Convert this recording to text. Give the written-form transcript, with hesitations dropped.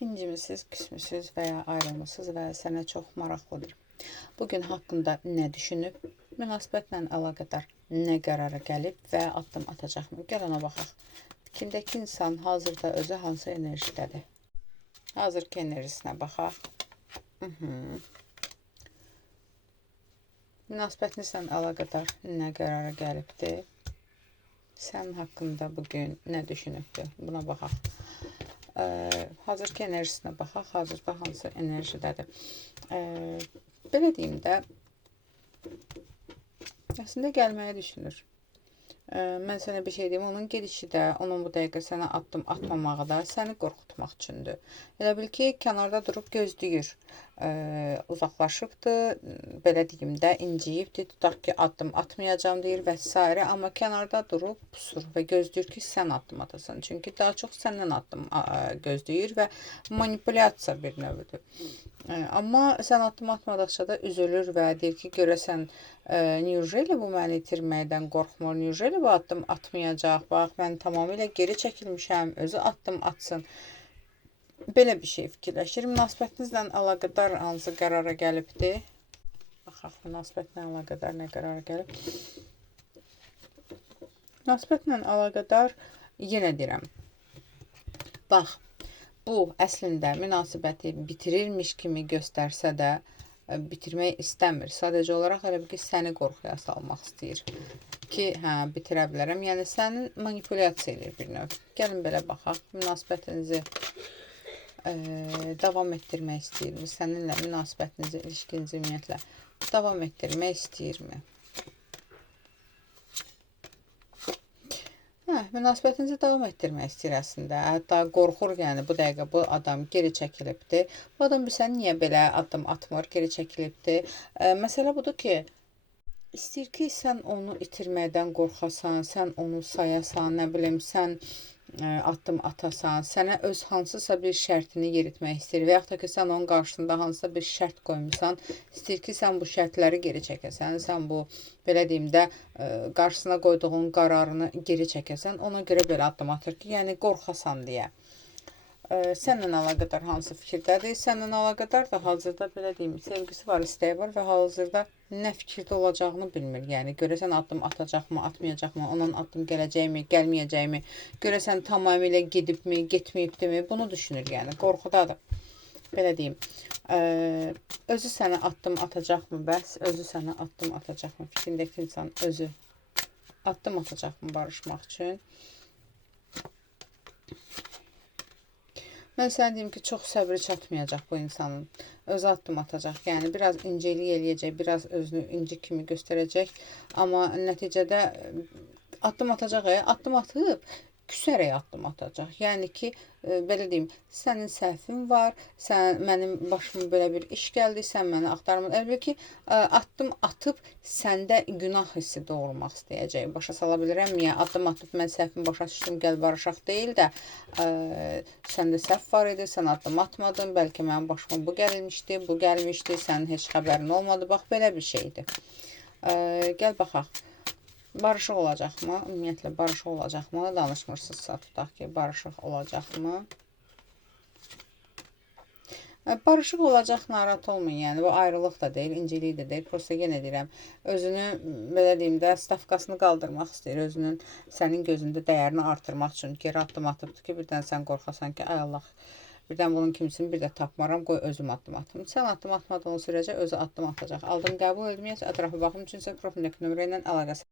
İncimisiz, küsmüsüz veya ayrılmışsız ve sənə çox maraqlıdır. Bugün haqqında nə düşünüb, münasibətlə əlaqədar nə qərara gəlib və addım atacaqmı? Gəl ona baxaq. Fikindəki insan hazırda özü hansı enerjidədir? Hazırki enerjisinə baxaq. Münasibətinizlə əlaqədar nə qərara gəlibdir? Sənin haqqında bugün nə düşünübdür? Buna baxaq. Hazırki enerjisinə baxaq. Hazırda hansı enerjidədir? Belə deyim də, əslində gəlməyi düşünür. Mən sənə bir şey deyim, onun gedişi də, onun bu dəqiqə sənə addım atmamağı da səni qorxutmaq üçündür. Elə bil ki, kənarda durub gözləyir. Uzaqlaşıbdır, belə deyim də, inciyibdir, tutaq ki, addım atmayacağım deyir və s. Amma kənarda durub pusur və gözləyir ki, sən addım atasan. Çünki daha çox səndən addım gözləyir və manipulyasiya bir növüdür. Amma sən addım atmadıqca da üzülür və deyir ki, görəsən, Niyujeli bu məni itirməkdən qorxmur, Niyujeli bu addım atmayacaq, bax, mən tamamilə geri çəkilmişəm, özü addım atsın. Belə bir şey fikirləşir. Münasibətinizlə əlaqədar hansı qərara gəlibdir? Baxaq, münasibətlə əlaqədar nə qərara gəlib? Münasibətlə əlaqədar yenə deyirəm. Bax, bu əslində münasibəti bitirirmiş kimi göstərsə də bitirmək istəmir. Sadəcə olaraq elə ki, səni qorxuya salmaq istəyir ki, bitirə bilərəm. Yəni, sənin manipulyasiya edir bir növ. Gəlin belə baxaq. Münasibətinizi davam etdirmək istəyirmi? Səninlə münasibətinizi, ilişkinizi ümumiyyətlə davam etdirmək istəyirmi? Münasibətinizi davam etdirmək istəyir əslində. Hətta qorxur, yəni bu dəqiqə bu adam geri çəkilibdir. Bu adam bilsən niyə belə addım atmır, geri çəkilibdir? Məsələ budur ki, istəyir ki, sən onu itirməkdən qorxasan, sən onu sayasan, nə bilim, sən addım atasan, sənə öz hansısa bir şərtini yeritmək istəyir və yaxud da ki, sən onun qarşısında hansısa bir şərt qoymusan, istəyir ki, sən bu şərtləri geri çəkəsən, sən bu, belə deyim də, qarşısına qoyduğun qararını geri çəkəsən, ona görə belə addım atır ki, yəni qorxasan deyə. Səninlə əlaqədar hansı fikirdədir? Səninlə əlaqədar da hazırda, belə deyim, sevgisi var, istəyi var və hazırda nə fikirdə olacağını bilmir. Yəni, görəsən addım atacaqmı, atmayacaqmı, onun addım gələcəkmi, gəlməyəcəkmi, görəsən tamamilə gedibmi, getməyibdimi, bunu düşünür, yəni, qorxudadır. Belə deyim, özü sənə addım atacaqmı, bəs, özü sənə addım atacaqmı, fikrindəki insan özü addım atacaqmı barışmaq üçün? Mən sənə deyim ki, çox səbri çatmayacaq bu insanın. Özü addım atacaq. Yəni, biraz incəlik eləyəcək, biraz özünü inci kimi göstərəcək. Amma nəticədə addım atacaq, addım atıb, küsərək addım atacaq. Yəni ki, belə deyim, sənin səhvin var, mənim başıma belə bir iş gəldi, sən məni axtarmır. Əlbəttə ki, addım atıb səndə günah hissi doğurmaq istəyəcək. Başa sala bilirəm, niyə? Addım atıb, mən səhvimi başa düşdüm, gəl barışaq deyil də, səndə səhv var idi, sən addım atmadın, bəlkə mənim başıma bu gəlmişdi, sənin heç xəbərin olmadı. Bax, belə bir şeydir. Gəl baxaq. Barışıq olacaqmı? Ümumiyyətlə, barışıq olacaqmı? Danışmırsınızsa, tutaq ki, barışıq olacaqmı? Barışıq olacaq, narahat olmayın. Yəni, bu ayrılıq da deyil, incilik də deyil. Prosta yenə deyirəm, özünü, belə deyim də, stavkasını qaldırmaq istəyir. Özünün sənin gözündə dəyərini artırmaq üçün geri addım atıbdır ki, birdən sən qorxasan ki, ay Allah, birdən bunun kimisini bir də tapmaram, qoy özüm addım atım. Sən addım atmadığın sürəcə özü addım atacaq. Aldım, qəbul edilməyəcək, ətrafa baxım üçünsə profil nömrə ilə əlaqəsi.